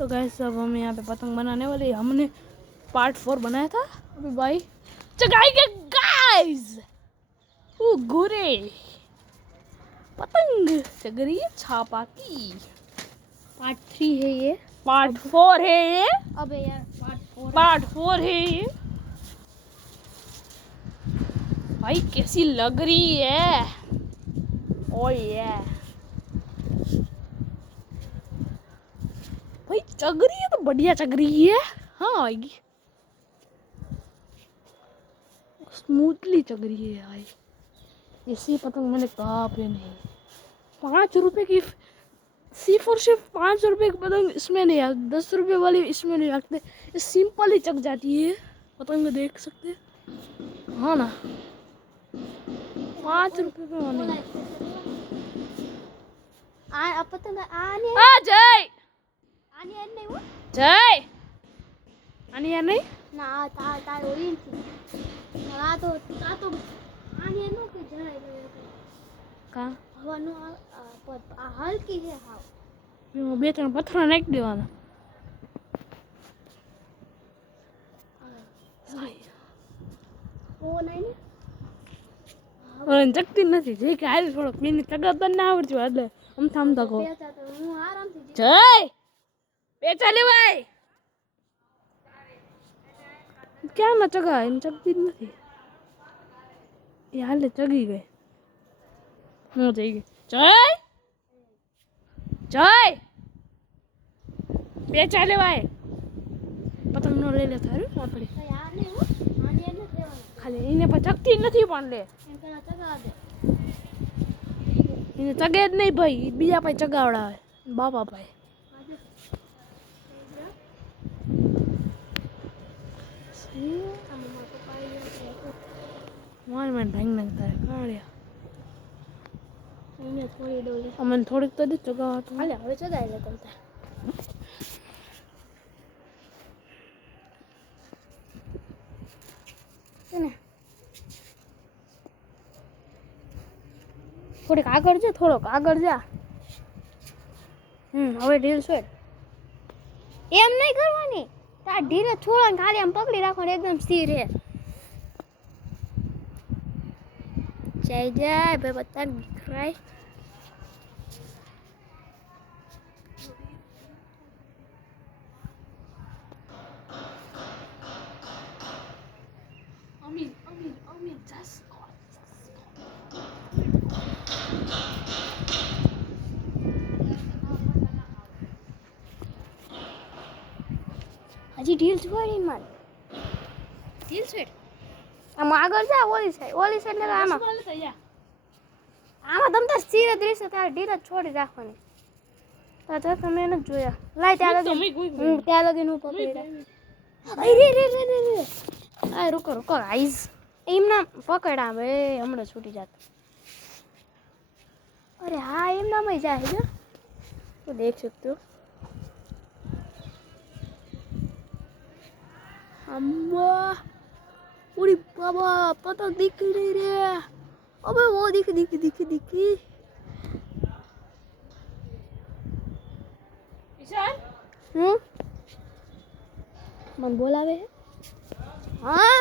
तो गाइस अब हम यहाँ पे पतंग बनाने वाले हैं। हमने पार्ट 4 बनाया था, अभी भाई चगाएंगे गाइस। ओ गोरे पतंग चग रही है छापा की। पार्ट 3 है ये, पार्ट 4 है ये। अबे यार पार्ट 4 है ये। भाई कैसी लग रही है। ओ ये भाई चग रही है तो बढ़िया चग रही है। हाँ आएगी, स्मूथली चग रही है भाई। ऐसी पतंग मैंने कहा पे नहीं। 5 रुपए की सिर्फ और सिर्फ 5 रुपए की पतंग इसमें नहीं आती, 10 रुपए वाली इसमें नहीं रखते। ये सिंपल ही चग जाती है पतंग, देख सकते हैं। हाँ ना 5 रुपए में होने आ पतंग आने आ जय आने नहीं वो जय आनी यार नहीं ना ता ओरिन थी ना तो आने नो के जय कहाँ હવાનો આ હલકી છે હાવ. બે ત્રણ પથ્થર નાખી દેવાના. ઓ નહીં ને ચકતી નથી જે કે હાલ થોડોક બેની તગાદ ના આવડતું એટલે આમ કહો હું આરામથી જય પેચા લેવાય ક્યાં ના ચગા એમ ચગતી જ નથી એ હાલે ચગી ગઈ હું જઈ ગઈ જય જય પેચા લેવાય પતંગ નો લઈ લે થારું આપણે આને હું આને ન દેવાનું ખાલી એને પણ ચગતી નથી પણ લે એમ પેલા ચગા દે એને ચગે જ નહીં ભાઈ બીજા પાસે ચગાવડાવે બાપા પાસે મારી મને ભાંગ નાખતા કાળ્યા એને થોડી ડોલે અમને થોડીક તો જ ચગાવતું હાલે હવે ચગાઈ લે તમતા ને થોડીક આગળ જા થોડોક આગળ જા હવે ઢીલ છોડ એમ નહીં કરવાની તાર ઢીલ છોડો ને ખાલી આમ પકડી રાખવાનું એકદમ સ્થિર રહે જય જય ભાઈ પતંગ દીકરાય અમીર જસ હજી ઢીલ છોડી માર ઢીલ છોડ આમ આગળ જા ઓલી સાઈડ ને આમાં આમાં તમ તાર સ્થિર જ રહેશે તારે ઢીલ જ છોડી રાખવાની તો તમે એને જોયા લાય ત્યાં લગી હું ત્યાં લગી હું પકડી રાખ અરે રે આ રૂકો આઈઝ એમના પકડા બે હમણાં છૂટી જાત અરે હા એમના માં જાય છે તો દેખ सकते हो अम्मा पूरी बाबा पतंग दिख नहीं रे अबे वो दिखी मन बोलावे है हाँ